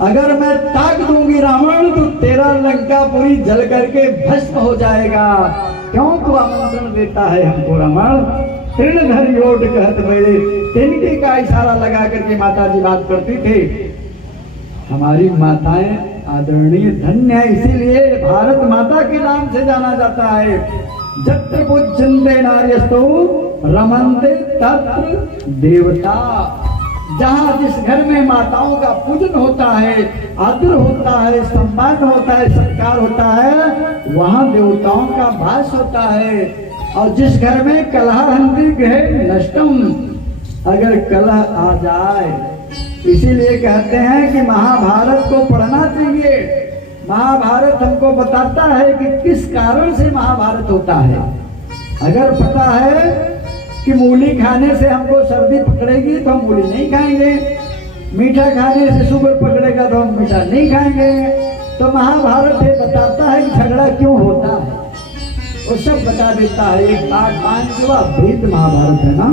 अगर मैं ताक दूंगी रावण तो तेरा लंकापुरी जल करके भस्म हो जाएगा। क्यों तू आमंत्रण देता है हमको रावण? तृणधर योट कहत मेरे तिनके का इशारा लगा करके माता जी बात करती थे। हमारी माताएं आदरणीय धन्य है, इसीलिए भारत माता के नाम से जाना जाता है। जत्र पूज्यन्ते नार्यस्तु रमन्ते तत्र देवता। जहाँ जिस घर में माताओं का पूजन होता है, आदर होता है, सम्मान होता है, सत्कार होता है, वहाँ देवताओं का वास होता है। और जिस घर में कलह हन्ति गृहे नष्टम, अगर कलह आ जाए, इसीलिए कहते हैं कि महाभारत को पढ़ना चाहिए। महाभारत हमको बताता है कि किस कारण से महाभारत होता है। अगर पता है कि मूली खाने से हमको सर्दी पकड़ेगी तो हम मूली नहीं खाएंगे, मीठा खाने से शुगर पकड़ेगा तो हम मीठा नहीं खाएंगे, तो महाभारत ये बताता है कि झगड़ा क्यों होता है, वो सब बता देता है। एक बात पांचवा वेद महाभारत है ना,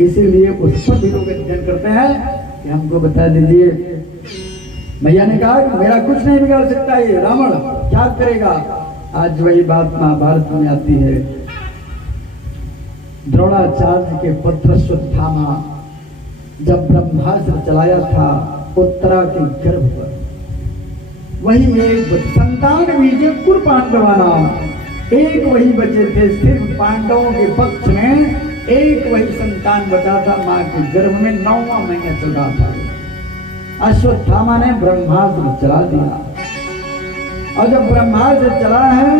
इसीलिए उस पर भी लोग अध्ययन करते हैं कि हमको बता दीजिए। भैया ने कहा कि मेरा कुछ नहीं बिगाड़ सकता ये रावण, क्या करेगा? आज वही बात महाभारत में आती है। द्रोणाचार्य के पुत्र अश्वत्थामा जब ब्रह्मास्त्र चलाया था उत्तरा के गर्भ पर, वही एक संतान बीजे कुर पांडवानाम, एक वही बचे थे सिर्फ पांडवों के पक्ष में, एक वही संतान बचा था मां के गर्भ में। 9वां महीना चल रहा था। अश्वत्थामा ने ब्रह्मास्त्र चला दिया, और जब ब्रह्मास्त्र चला है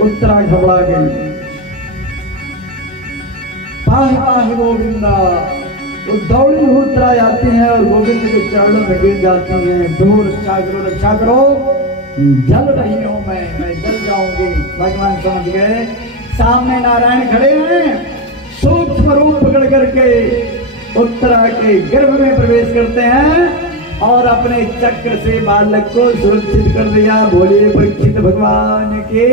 उत्तरा घबरा गई। पाहि पाहि गोविंदा, वो दौड़ी उत्तरा जाती है और गोविंद के चरणों में गिर जाती है। दूर रक्षा करो, रक्षा करो, जल रही हूं मैं जल जाऊंगी। भगवान समझ गए सामने नारायण खड़े हैं, सूक्ष्म रूप पकड़ करके उत्तरा के गर्भ में प्रवेश करते हैं और अपने चक्र से बालक को सुरक्षित कर दिया। बोलिए परीक्षित भगवान के।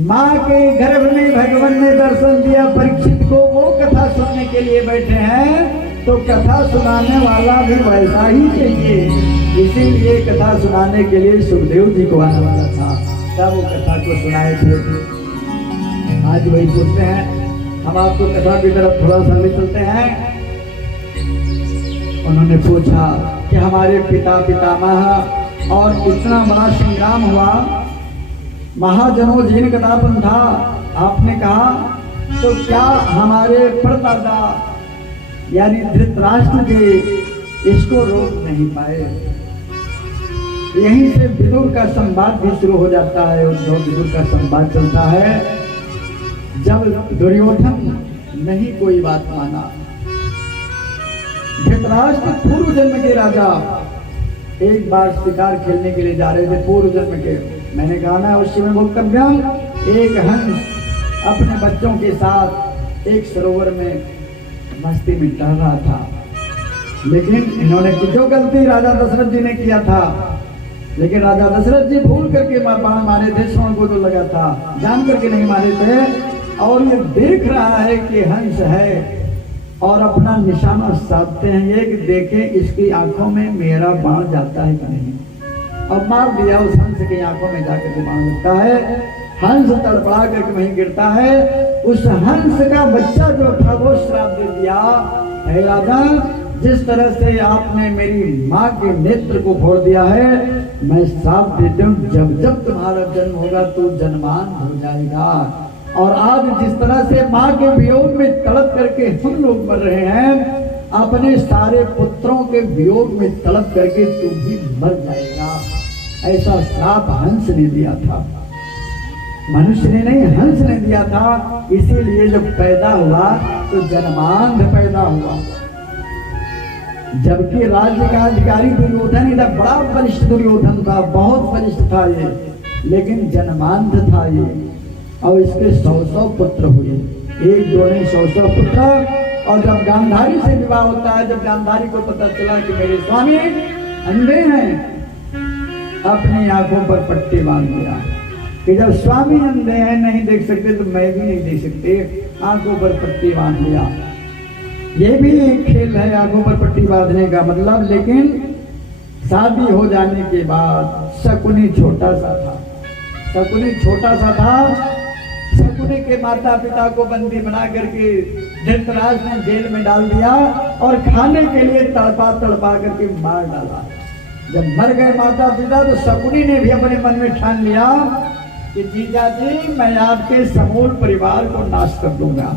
माँ के गर्भ में भगवान ने दर्शन दिया परीक्षित को। वो कथा सुनने के लिए बैठे हैं, तो कथा सुनाने वाला भी वैसा ही चाहिए। इसीलिए कथा सुनाने के लिए सुखदेव जी को आने वाला था, तब वो कथा को सुनाए थे। आज वही पूछते हैं, हम आपको कथा की तरफ थोड़ा सा ले चलते हैं। उन्होंने पूछा कि हमारे पिता पितामह और इतना बड़ा संग्राम हुआ, महाजनों जीन कथापन था, आपने कहा, तो क्या हमारे परदादा यानी धृतराष्ट्र जी इसको रोक नहीं पाए? यहीं से विदुर का संवाद भी शुरू हो जाता है। उद्धव विदुर का संवाद चलता है। जब दुर्योधन नहीं कोई बात माना, धृतराष्ट्र पूर्व जन्म के राजा एक बार शिकार खेलने के लिए जा रहे थे, पूर्व जन्म के। मैंने कहा ना अवश्य में भोक्तव्यम। एक हंस अपने बच्चों के साथ एक सरोवर में मस्ती में टहल रहा था, लेकिन इन्होंने जो गलती राजा दशरथ जी ने किया था, लेकिन राजा दशरथ जी भूल करके बाण मारे थे, स्वर्ण को तो लगा था, जान करके नहीं मारे थे। और ये देख रहा है कि हंस है और अपना निशाना साधते हैं, ये कि देखें इसकी आंखों में मेरा बाण जाता है कि नहीं। और मार दिया, उस हंस की आंखों में जाकर के बाण लगता है, हंस तड़पड़ा करके वहीं गिरता है। उस हंस का बच्चा जो था वो श्राप दे दिया, हे राजा, जिस तरह से आपने मेरी माँ के नेत्र को फोड़ दिया है, मैं श्राप देती हूँ जब जब तुम्हारा जन्म होगा तो जन्मांध हो जाएगा। और आज जिस तरह से माँ के वियोग में तड़प करके हम लोग मर रहे हैं, अपने सारे पुत्रों के वियोग में तड़प करके तू भी मर जाएगा। ऐसा श्राप हंस ने दिया था, मनुष्य ने नहीं, हंस ने दिया था। इसीलिए जब पैदा हुआ तो जन्मांध पैदा हुआ। जबकि राज्य का अधिकारी दुर्योधन ही था, बड़ा बलिष्ठ दुर्योधन था, बहुत बलिष्ठ था ये, लेकिन जन्मांध था ये। और इसके 100 पुत्र हुए, एक दो नहीं 100 पुत्र। और जब गांधारी से विवाह होता है, जब गांधारी को पता चला कि मेरे स्वामी अंधे हैं, अपनी आंखों पर पट्टी बांध दिया कि जब स्वामी अंधे हैं, नहीं देख सकते, तो मैं भी नहीं देख सकते, आंखों पर पट्टी बांध दिया। ये भी एक खेल है आंखों पर पट्टी बांधने का मतलब। लेकिन शादी हो जाने के बाद शकुनी छोटा सा था, शकुनी छोटा सा था। शकुनी के माता पिता को बंदी बना करके धृतराज ने जेल में डाल दिया और खाने के लिए तड़पा तड़पा करके मार डाला। जब मर गए माता पिता तो शकुनी ने भी अपने मन में ठान लिया कि जीजा जी मैं आपके समूल परिवार को नाश कर दूंगा,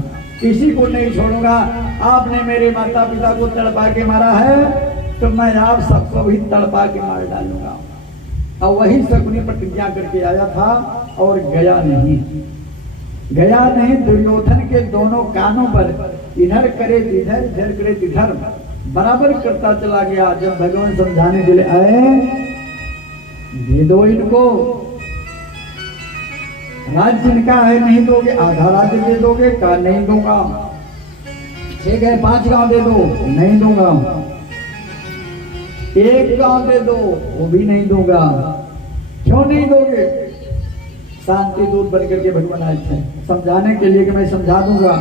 किसी को नहीं छोड़ूंगा। आपने मेरे माता पिता को तड़पा के मारा है तो मैं आप सबको भी तड़पा के मार डालूंगा। और वही शकुनी प्रतिज्ञा करके आया था और गया नहीं। दुर्योधन के दोनों कानों पर इधर करे इधर, इधर करे इधर बराबर करता चला गया। जब भगवान समझाने के लिए आए, दे दो इनको, राज्य इनका है, नहीं दोगे आधा राज्य दे दोगे, का नहीं दूंगा। 6 गए 5 गांव दे दो, नहीं दूंगा। 1 गांव दे दो, वो भी नहीं दूंगा। क्यों नहीं दोगे? शांति दूत बनकर के भगवान आए थे समझाने के लिए कि मैं समझा दूंगा।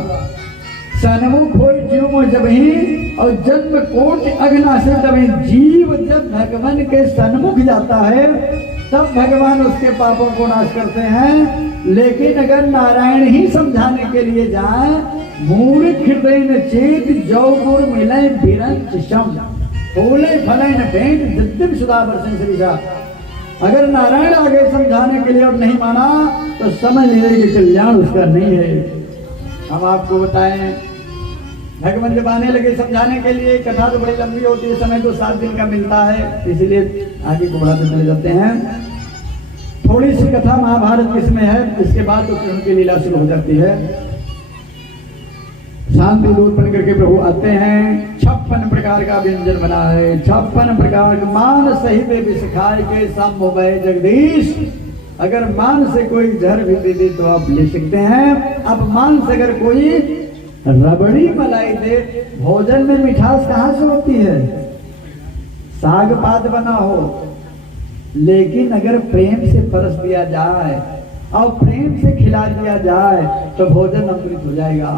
सन्मुख हो जीव जब ही और जन्म कोट अग्ना से तभी। जीव जब भगवान के सन्मुख जाता है तब भगवान उसके पापों को नाश करते हैं। लेकिन अगर नारायण ही समझाने के लिए जाए, मूर्ख हृदय चेत जो गुर मिले बिरंच शम फूले फले न भेंट जिद्दिम सुधा वर्षन श्रीजा। अगर नारायण आ गए समझाने के लिए और नहीं माना तो समझ लीजिए कि कल्याण उसका नहीं है। हम आपको बताएं, भगवान जब आने लगे समझाने के लिए, कथा तो बड़ी लंबी होती है, समय तो 7 दिन का मिलता है, इसलिए आगे को बढ़ाते चले जाते हैं। थोड़ी सी कथा महाभारत किसमें है, इसके बाद तो कृष्ण की लीला शुरू हो जाती है। शांति दूत बन करके प्रभु आते हैं। 56 प्रकार का व्यंजन बना है, 56 प्रकार का मान सहित विष खाए के संभव जगदीश। अगर मान से कोई जहर भी दे दे तो आप ले सकते हैं। अब मान से अगर कोई रबड़ी मलाई दे, भोजन में मिठास कहाँ से होती है? साग पात बना हो, लेकिन अगर प्रेम से परस दिया जाए और प्रेम से खिला दिया जाए तो भोजन अमृत हो जाएगा।